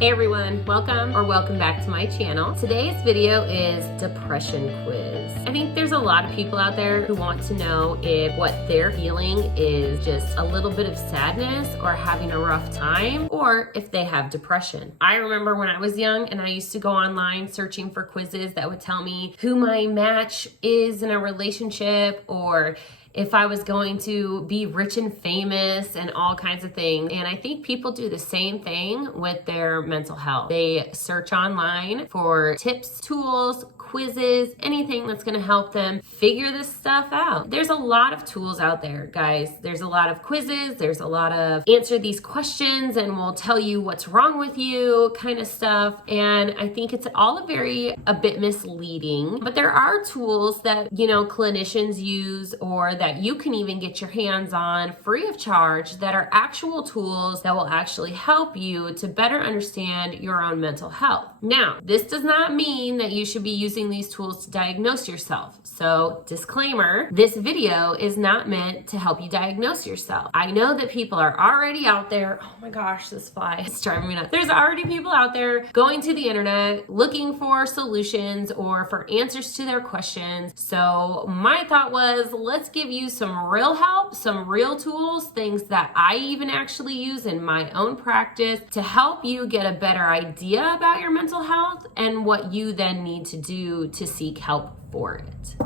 Hey everyone, welcome back to my channel. Today's video is depression quiz. I think there's a lot of people out there who want to know if what they're feeling is just a little bit of sadness or having a rough time, or if they have depression. I remember when I was young and I used to go online searching for quizzes that would tell me who my match is in a relationship, or if I was going to be rich and famous and all kinds of things. And I think people do the same thing with their mental health. They search online for tips, tools, quizzes, anything that's gonna help them figure this stuff out. There's a lot of tools out there, guys. There's a lot of quizzes, there's a lot of answer these questions and we'll tell you what's wrong with you kind of stuff. And I think it's all a bit misleading, but there are tools that, clinicians use or that you can even get your hands on free of charge that are actual tools that will actually help you to better understand your own mental health. Now, this does not mean that you should be using these tools to diagnose yourself. So, disclaimer, this video is not meant to help you diagnose yourself. I know that people are already out there. Oh my gosh, this fly is driving me nuts. There's already people out there going to the internet looking for solutions or for answers to their questions. So, my thought was, let's give you some real help, some real tools, things that I even actually use in my own practice to help you get a better idea about your mental health and what you then need to do to seek help for it.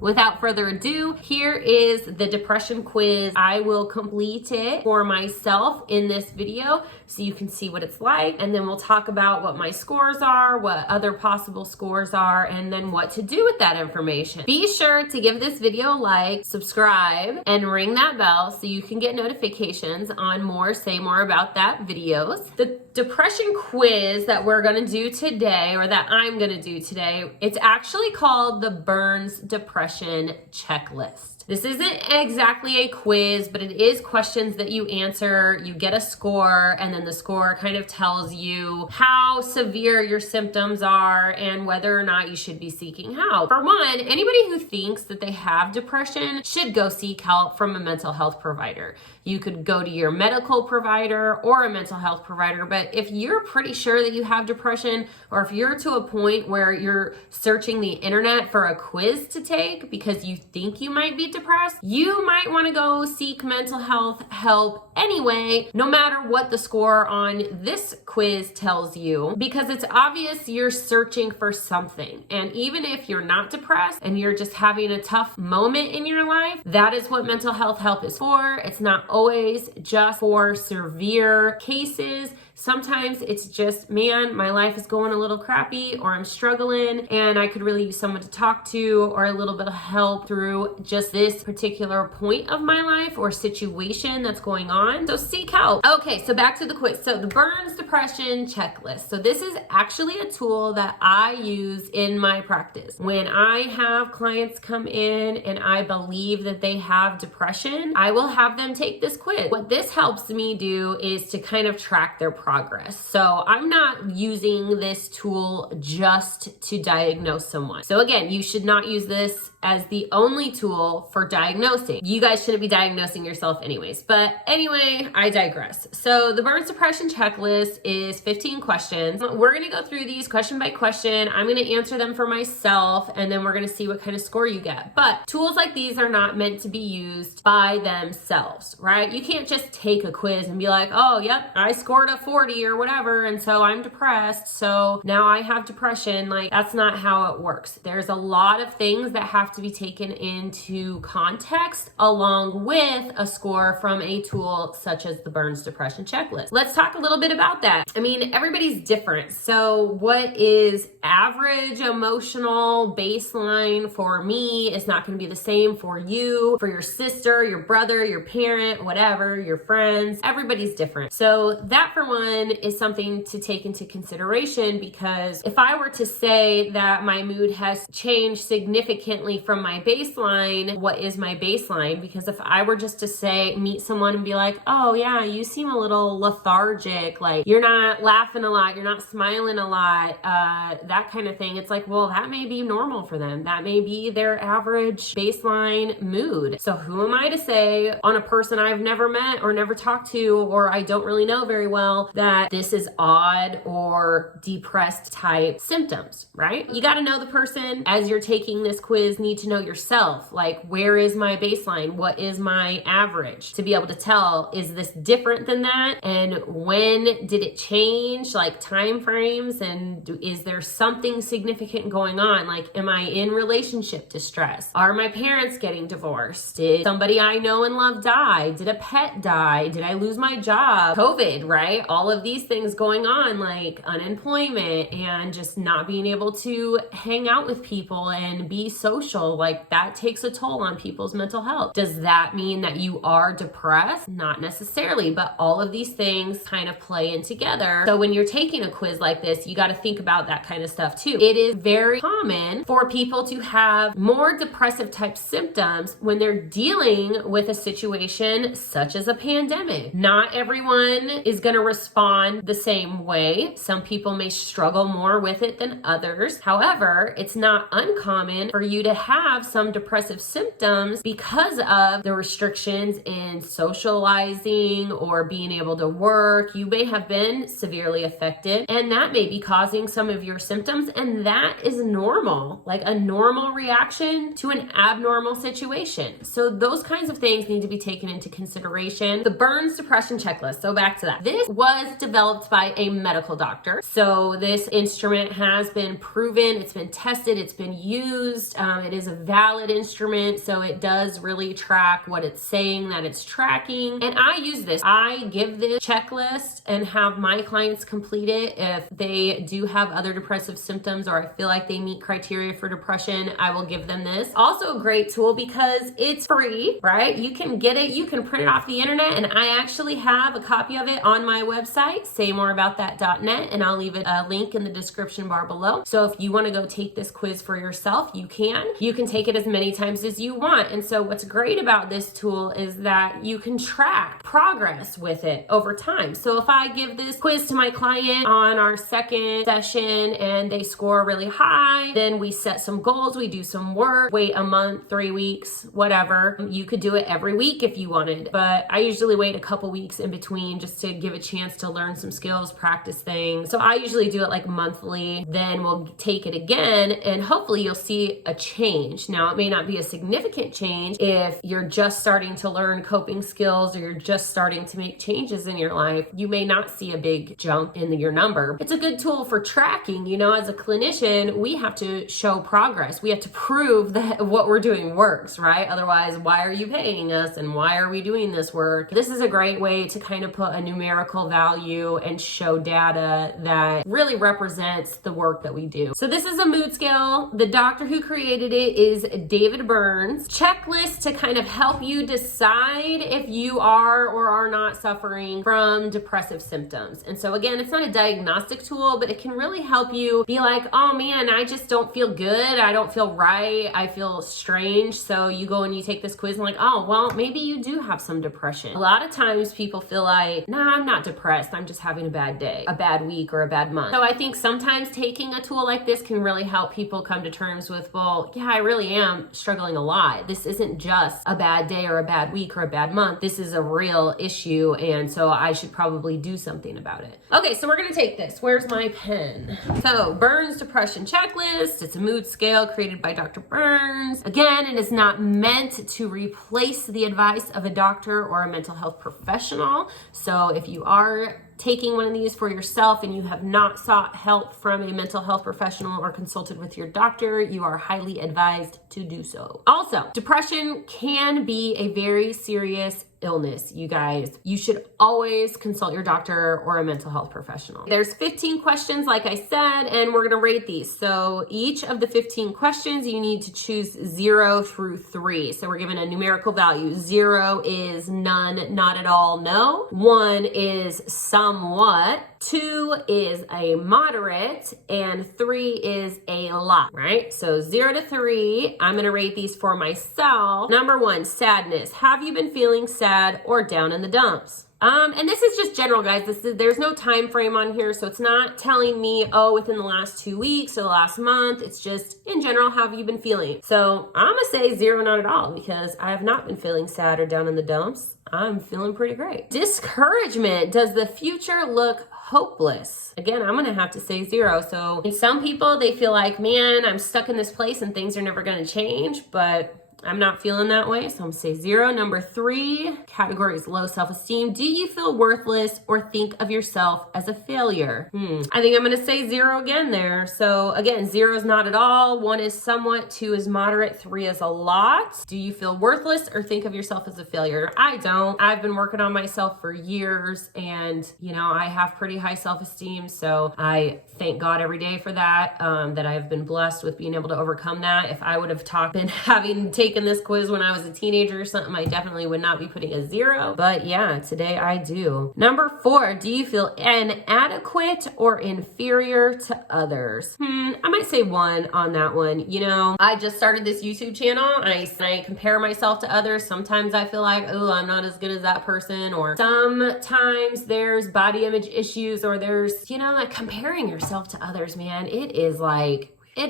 Without further ado, here is the depression quiz. I will complete it for myself in this video so you can see what it's like, and then we'll talk about what my scores are, what other possible scores are, and then what to do with that information. Be sure to give this video a like, subscribe, and ring that bell so you can get notifications on more Say More About That videos. The depression quiz that we're gonna do today, or that I'm gonna do today, it's actually called the Burns Depression Checklist. This isn't exactly a quiz, but it is questions that you answer, you get a score, and then the score kind of tells you how severe your symptoms are and whether or not you should be seeking help. For one, anybody who thinks that they have depression should go seek help from a mental health provider. You could go to your medical provider or a mental health provider, but if you're pretty sure that you have depression, or if you're to a point where you're searching the internet for a quiz to take because you think you might be depressed, you might want to go seek mental health help anyway, no matter what the score on this quiz tells you, because it's obvious you're searching for something. And even if you're not depressed and you're just having a tough moment in your life, that is what mental health help is for. It's not always just for severe cases. Sometimes it's just, man, my life is going a little crappy, or I'm struggling and I could really use someone to talk to or a little bit of help through just this particular point of my life or situation that's going on. So seek help. Okay, so back to the quiz. So the Burns Depression Checklist. So this is actually a tool that I use in my practice. When I have clients come in and I believe that they have depression, I will have them take this quiz. What this helps me do is to kind of track their progress. So I'm not using this tool just to diagnose someone. So again, you should not use this as the only tool for diagnosing. You guys shouldn't be diagnosing yourself anyways. But anyway, I digress. So the Burns Depression Checklist is 15 questions. We're gonna go through these question by question. I'm gonna answer them for myself, and then we're gonna see what kind of score you get. But tools like these are not meant to be used by themselves, right? You can't just take a quiz and be like, oh, yep, I scored a 40 or whatever, and so I'm depressed, so now I have depression. Like, that's not how it works. There's a lot of things that have to be taken into context along with a score from a tool such as the Burns Depression Checklist. Let's talk a little bit about that. I mean, everybody's different. So what is average emotional baseline for me is not going to be the same for you, for your sister, your brother, your parent, whatever, your friends. Everybody's different. So that, for one, is something to take into consideration, because if I were to say that my mood has changed significantly from my baseline, what is my baseline? Because if I were just to say, meet someone and be like, oh yeah, you seem a little lethargic, like you're not laughing a lot, you're not smiling a lot, that kind of thing. It's like, well, that may be normal for them. That may be their average baseline mood. So who am I to say on a person I've never met or never talked to, or I don't really know very well, that this is odd or depressed type symptoms, right? You got to know the person. As you're taking this quiz, need to know yourself. Like, where is my baseline? What is my average? To be able to tell, is this different than that? And when did it change? Like time frames, and is there something significant going on? Like, am I in relationship distress? Are my parents getting divorced? Did somebody I know and love die? Did a pet die? Did I lose my job? COVID, right? All of these things going on, like unemployment and just not being able to hang out with people and be social, like that takes a toll on people's mental health. Does that mean that you are depressed? Not necessarily, but all of these things kind of play in together. So when you're taking a quiz like this, you got to think about that kind of stuff too. It is very common for people to have more depressive type symptoms when they're dealing with a situation such as a pandemic. Not everyone is going to respond the same way. Some people may struggle more with it than others. However, it's not uncommon for you to have some depressive symptoms because of the restrictions in socializing or being able to work. You may have been severely affected, and that may be causing some of your symptoms, and that is normal, like a normal reaction to an abnormal situation. So those kinds of things need to be taken into consideration. The Burns depression checklist, so back to that. This was developed by a medical doctor. So this instrument has been proven, it's been tested, it's been used. It is a valid instrument, so it does really track what it's saying that it's tracking. And I use this. I give this checklist and have my clients complete it if they do have other depressive symptoms or I feel like they meet criteria for depression. I will give them this. Also a great tool because it's free, right? You can get it, you can print it off the internet, and I actually have a copy of it on my website, saymoreaboutthat.net, and I'll leave a link in the description bar below. So if you want to go take this quiz for yourself, you can. You can take it as many times as you want. And so what's great about this tool is that you can track progress with it over time. So if I give this quiz to my client on our second session and they score really high, then we set some goals, we do some work, wait a month, 3 weeks, whatever. You could do it every week if you wanted, but I usually wait a couple weeks in between just to give a chance to learn some skills, practice things. So I usually do it like monthly, then we'll take it again and hopefully you'll see a change. Now it may not be a significant change if you're just starting to learn coping skills or you're just starting to make changes in your life. You may not see a big jump in your number. It's a good tool for tracking. You know, as a clinician, we have to show progress. We have to prove that what we're doing works, right? Otherwise, why are you paying us and why are we doing this work? This is a great way to kind of put a numerical value and show data that really represents the work that we do. So this is a mood scale. The doctor who created it is David Burns. Checklist to kind of help you decide if you are or are not suffering from depressive symptoms. And so again, it's not a diagnostic tool, but it can really help you be like, oh man, I just don't feel good. I don't feel right. I feel strange. So you go and you take this quiz and like, oh, well, maybe you do have some depression. A lot of times people feel like, nah, I'm not depressed. I'm just having a bad day, a bad week, or a bad month. So I think sometimes taking a tool like this can really help people come to terms with, well, yeah, I really am struggling a lot. This isn't just a bad day or a bad week or a bad month. This is a real issue. And so I should probably do something about it. Okay, so we're going to take this. Where's my pen? So Burns Depression Checklist. It's a mood scale created by Dr. Burns. Again, it is not meant to replace the advice of a doctor or a mental health professional. So if you are taking one of these for yourself and you have not sought help from a mental health professional or consulted with your doctor, you are highly advised to do so. Also, depression can be a very serious illness, you guys. You should always consult your doctor or a mental health professional. There's 15 questions, like I said, and we're gonna rate these. So each of the 15 questions, you need to choose 0 through 3. So we're given a numerical value. 0 is none, not at all, no. 1 is somewhat. 2 is a moderate, and 3 is a lot, right? So 0 to 3, I'm gonna rate these for myself. Number 1, sadness. Have you been feeling sad sad, or down in the dumps. And this is just general, guys. There's no time frame on here, so it's not telling me, oh, within the last 2 weeks or the last month. It's just in general, how have you been feeling? So I'm gonna say 0, not at all, because I have not been feeling sad or down in the dumps. I'm feeling pretty great. Discouragement. Does the future look hopeless? Again, I'm gonna have to say 0. So some people, they feel like, man, I'm stuck in this place and things are never gonna change, but I'm not feeling that way, so I'm gonna say 0. Number 3, category is low self-esteem. Do you feel worthless or think of yourself as a failure? I think I'm gonna say 0 again there. So again, 0 is not at all, 1 is somewhat, 2 is moderate, 3 is a lot. Do you feel worthless or think of yourself as a failure? I don't. I've been working on myself for years, and you know, I have pretty high self-esteem, so I thank God every day for that, that I've been blessed with being able to overcome that. If I would have been having taken this quiz when I was a teenager or something, I definitely would not be putting a 0. But yeah, today I do. Number 4, do you feel inadequate or inferior to others? I might say 1 on that one. You know, I just started this YouTube channel. I compare myself to others. Sometimes I feel like, oh, I'm not as good as that person, or sometimes there's body image issues, or there's, you know, like comparing yourself to others, man. It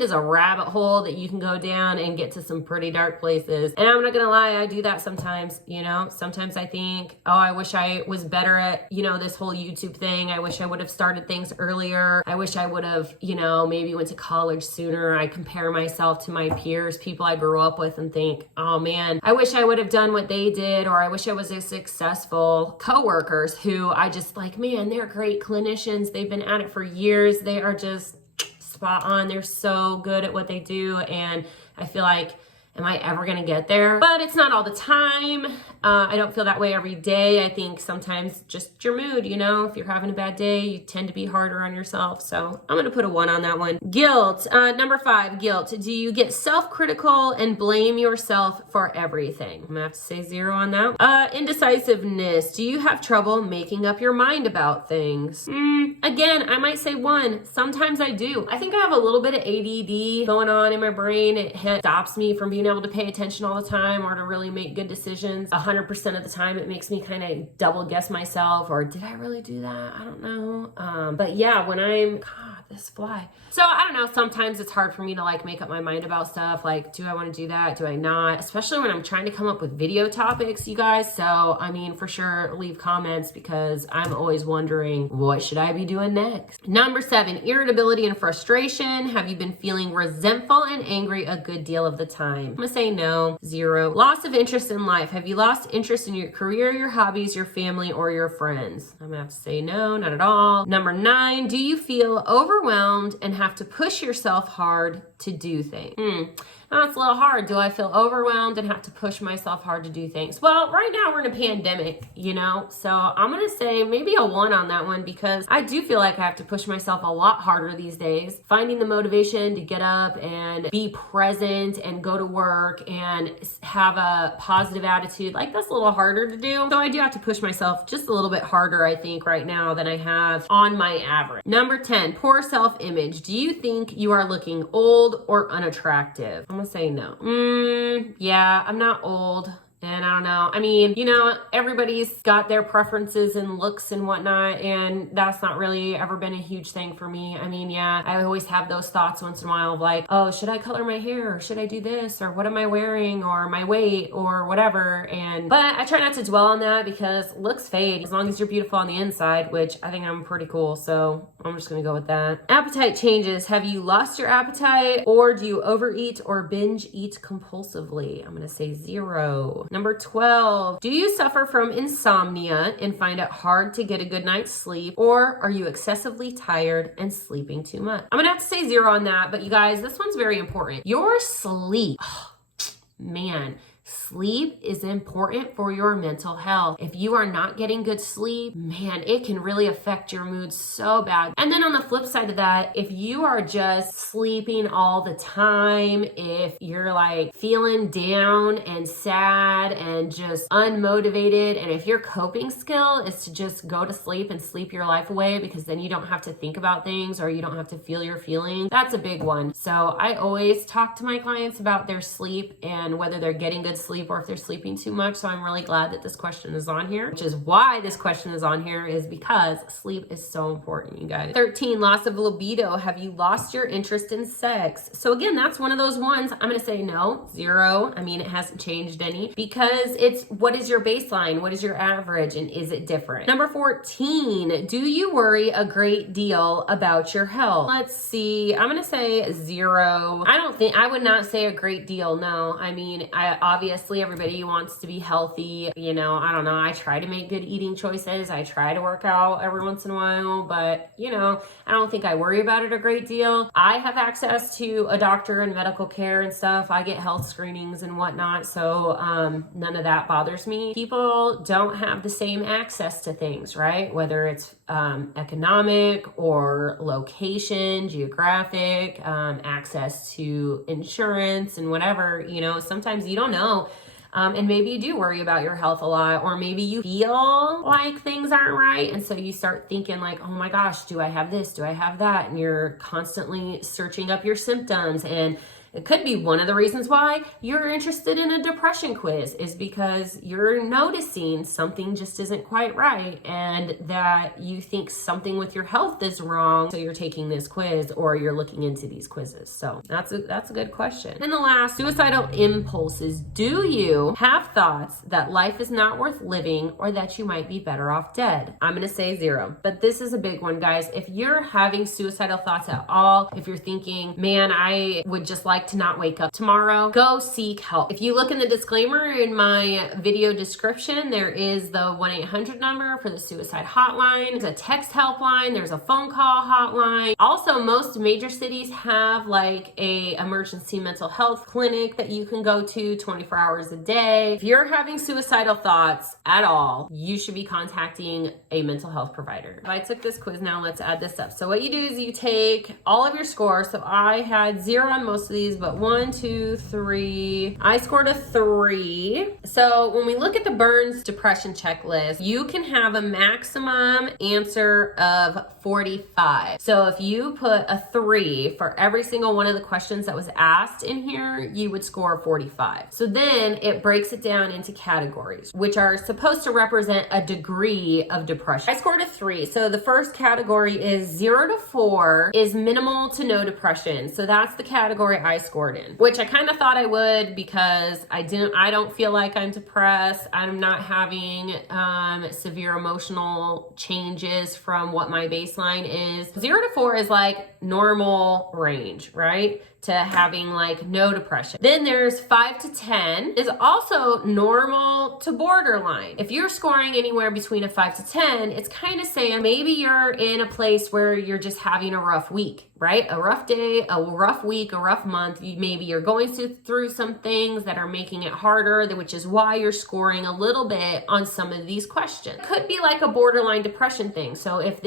is a rabbit hole that you can go down and get to some pretty dark places. And I'm not gonna lie, I do that sometimes, you know. Sometimes I think, oh, I wish I was better at, you know, this whole YouTube thing. I wish I would have started things earlier. I wish I would have, you know, maybe went to college sooner. I compare myself to my peers, people I grew up with, and think, oh man, I wish I would have done what they did, or I wish I was as successful. Coworkers who I just like, man, they're great clinicians. They've been at it for years. They are just spot on. They're so good at what they do, and I feel like, am I ever gonna get there? But it's not all the time. I don't feel that way every day. I think sometimes just your mood, you know, if you're having a bad day, you tend to be harder on yourself. So I'm gonna put a 1 on that one. Guilt. Number 5, guilt. Do you get self-critical and blame yourself for everything? I'm gonna have to say 0 on that one. Indecisiveness. Do you have trouble making up your mind about things? Again, I might say 1. Sometimes I do. I think I have a little bit of ADD going on in my brain. It stops me from being able to pay attention all the time, or to really make good decisions. 100% of the time it makes me kind of double guess myself, or did I really do that? I don't know. But yeah, when this fly. So I don't know, sometimes it's hard for me to like make up my mind about stuff. Like, do I want to do that? Do I not? Especially when I'm trying to come up with video topics, you guys. So, I mean, for sure, leave comments, because I'm always wondering, what should I be doing next? Number 7, irritability and frustration. Have you been feeling resentful and angry a good deal of the time? I'm gonna say no, 0. Loss of interest in life. Have you lost interest in your career, your hobbies, your family, or your friends? I'm gonna have to say no, not at all. Number 9, do you feel overwhelmed and have to push yourself hard to do things? Now it's a little hard. Do I feel overwhelmed and have to push myself hard to do things? Well, right now we're in a pandemic, you know, so I'm gonna say maybe a 1 on that one, because I do feel like I have to push myself a lot harder these days. Finding the motivation to get up and be present and go to work and have a positive attitude, like that's a little harder to do. So I do have to push myself just a little bit harder, I think, right now than I have on my average. Number 10, poor self-image. Do you think you are looking old or unattractive? I'm gonna say no. Yeah, I'm not old. And I don't know. I mean, you know, everybody's got their preferences and looks and whatnot, and that's not really ever been a huge thing for me. I mean, yeah, I always have those thoughts once in a while of like, oh, should I color my hair? Or should I do this? Or what am I wearing? Or my weight? Or whatever. But I try not to dwell on that, because looks fade as long as you're beautiful on the inside, which I think I'm pretty cool. So I'm just gonna go with that. Appetite changes. Have you lost your appetite, or do you overeat or binge eat compulsively? I'm gonna say 0. Number 12, do you suffer from insomnia and find it hard to get a good night's sleep, or are you excessively tired and sleeping too much? I'm gonna have to say 0 on that, but you guys, this one's very important. Your sleep, man, sleep is important for your mental health. If you are not getting good sleep, man, it can really affect your mood so bad. And then on the flip side of that, if you are just sleeping all the time, if you're like feeling down and sad and just unmotivated, and if your coping skill is to just go to sleep and sleep your life away, because then you don't have to think about things, or you don't have to feel your feelings, that's a big one. So I always talk to my clients about their sleep and whether they're getting good good sleep or if they're sleeping too much. So I'm really glad that this question is on here, which is why this question is on here, is because sleep is so important, you guys. 13, loss of libido. Have you lost your interest in sex? So again, that's one of those ones. I'm going to say no, 0. I mean, it hasn't changed any, because it's what is your baseline? What is your average? And is it different? Number 14, do you worry a great deal about your health? Let's see. I'm going to say 0. I would not say a great deal. No. I mean, obviously everybody wants to be healthy. You know, I don't know. I try to make good eating choices. I try to work out every once in a while, but you know, I don't think I worry about it a great deal. I have access to a doctor and medical care and stuff. I get health screenings and whatnot. So, none of that bothers me. People don't have the same access to things, right? Whether it's, economic or location, geographic, access to insurance and whatever, you know, sometimes you don't know. And maybe you do worry about your health a lot, or maybe you feel like things aren't right. And so you start thinking like, oh my gosh, do I have this? Do I have that? And you're constantly searching up your symptoms. And it could be one of the reasons why you're interested in a depression quiz, is because you're noticing something just isn't quite right and that you think something with your health is wrong. So you're taking this quiz or you're looking into these quizzes. So that's a good question. And the last, suicidal impulses. Do you have thoughts that life is not worth living or that you might be better off dead? I'm going to say 0, but this is a big one, guys. If you're having suicidal thoughts at all, if you're thinking, man, I would just like to not wake up tomorrow, go seek help. If you look in the disclaimer in my video description, there is the 1-800 number for the suicide hotline. There's a text helpline. There's a phone call hotline. Also, most major cities have like a emergency mental health clinic that you can go to 24 hours a day. If you're having suicidal thoughts at all, you should be contacting a mental health provider. If I took this quiz now, let's add this up. So what you do is you take all of your scores. So I had 0 on most of these, but 1, 2, 3. I scored a 3. So when we look at the Burns depression checklist, you can have a maximum answer of 45. So if you put a 3 for every single one of the questions that was asked in here, you would score 45. So then it breaks it down into categories, which are supposed to represent a degree of depression. I scored a 3. So the first category is 0 to 4 is minimal to no depression. So that's the category I scored in, which I kind of thought I would, because I don't feel like I'm depressed. I'm not having severe emotional changes from what my baseline is. 0 to 4 is like normal range, right? To having like no depression. Then there's 5 to 10 is also normal to borderline. If you're scoring anywhere between a 5 to 10, it's kind of saying maybe you're in a place where you're just having a rough week, right? A rough day, a rough week, a rough month. Maybe you're going through some things that are making it harder, which is why you're scoring a little bit on some of these questions. It could be like a borderline depression thing. So if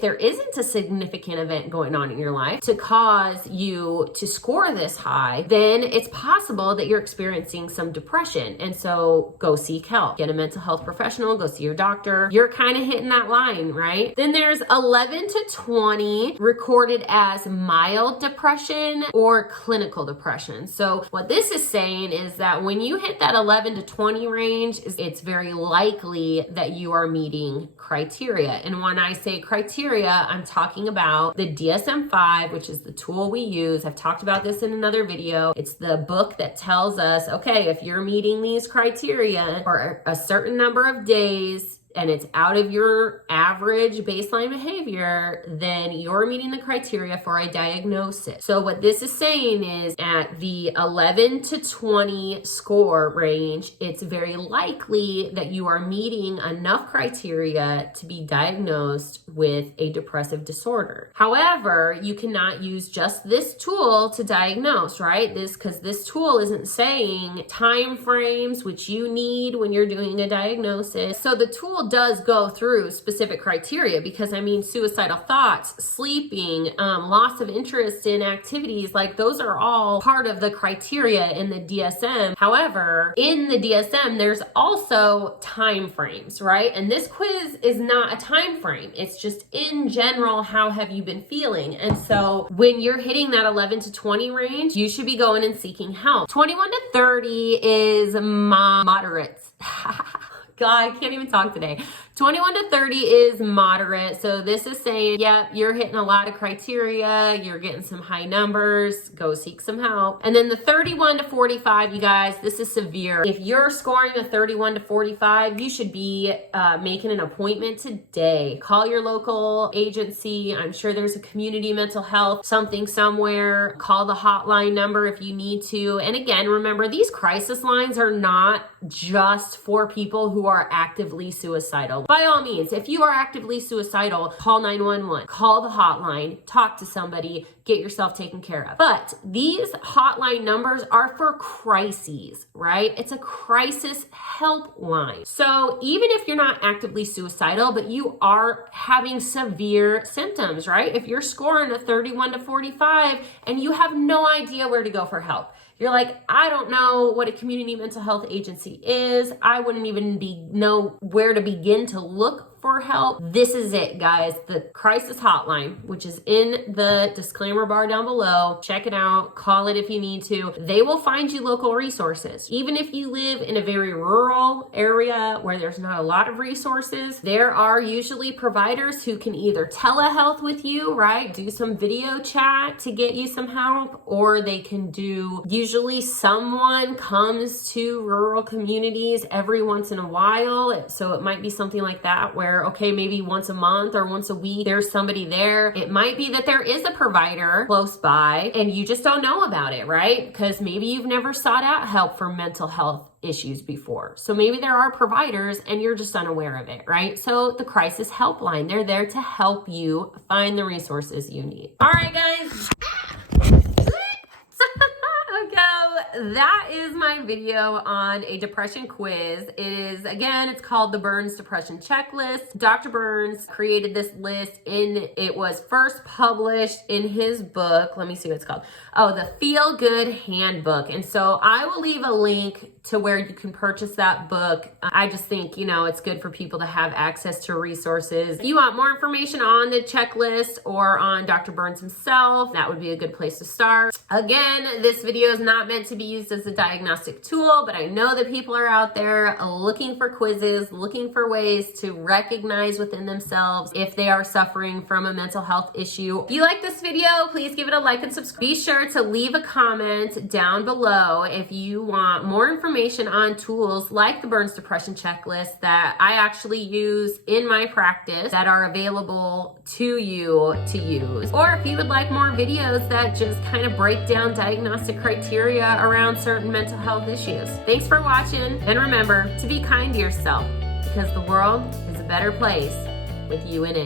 there isn't a significant event going on in your life to cause you to score this high, then it's possible that you're experiencing some depression. And so go seek help. Get a mental health professional, go see your doctor. You're kind of hitting that line, right? Then there's 11 to 20 recorded as mild depression or clinical depression. So what this is saying is that when you hit that 11 to 20 range, it's very likely that you are meeting criteria. And when I say criteria, I'm talking about the DSM-5, which is the tool we use. I've talked about this in another video. It's the book that tells us, okay, if you're meeting these criteria for a certain number of days, and it's out of your average baseline behavior, then you're meeting the criteria for a diagnosis. So what this is saying is at the 11 to 20 score range, it's very likely that you are meeting enough criteria to be diagnosed with a depressive disorder. However, you cannot use just this tool to diagnose, right? Because this tool isn't saying time frames, which you need when you're doing a diagnosis. So the tool still does go through specific criteria because I mean, suicidal thoughts, sleeping, loss of interest in activities, like those are all part of the criteria in the DSM. However, in the DSM, there's also time frames, right? And this quiz is not a time frame. It's just in general, how have you been feeling? And so when you're hitting that 11 to 20 range, you should be going and seeking help. 21 to 30 is moderate. God, I can't even talk today. 21 to 30 is moderate. So this is saying, yep, you're hitting a lot of criteria. You're getting some high numbers. Go seek some help. And then the 31 to 45, you guys, this is severe. If you're scoring a 31 to 45, you should be making an appointment today. Call your local agency. I'm sure there's a community mental health, something somewhere. Call the hotline number if you need to. And again, remember, these crisis lines are not just for people who are actively suicidal. By all means, if you are actively suicidal, call 911, call the hotline, talk to somebody, get yourself taken care of. But these hotline numbers are for crises, right? It's a crisis helpline. So even if you're not actively suicidal, but you are having severe symptoms, right? If you're scoring a 31 to 45 and you have no idea where to go for help, you're like, I don't know what a community mental health agency is. I wouldn't even know where to begin to look for help. This is it, guys. The crisis hotline, which is in the disclaimer bar down below. Check it out. Call it if you need to. They will find you local resources. Even if you live in a very rural area where there's not a lot of resources, there are usually providers who can either telehealth with you, right? Do some video chat to get you some help, or they can do, usually someone comes to rural communities every once in a while. So it might be something like that where, okay, maybe once a month or once a week, there's somebody there. It might be that there is a provider close by and you just don't know about it, right? Because maybe you've never sought out help for mental health issues before. So maybe there are providers and you're just unaware of it, right? So the crisis helpline, they're there to help you find the resources you need. All right, guys. That is my video on a depression quiz. It is, again, it's called the Burns Depression Checklist. Dr. Burns created this list it was first published in his book. Let me see what it's called. Oh, the Feel Good Handbook. And so I will leave a link to where you can purchase that book. I just think, it's good for people to have access to resources. If you want more information on the checklist or on Dr. Burns himself, that would be a good place to start. Again, this video is not meant to be used as a diagnostic tool, but I know that people are out there looking for quizzes, looking for ways to recognize within themselves if they are suffering from a mental health issue. If you like this video, please give it a like and subscribe. Be sure to leave a comment down below if you want more information on tools like the Burns Depression Checklist that I actually use in my practice that are available to you to use. Or if you would like more videos that just kind of break down diagnostic criteria around certain mental health issues. Thanks for watching, and remember to be kind to yourself because the world is a better place with you in it.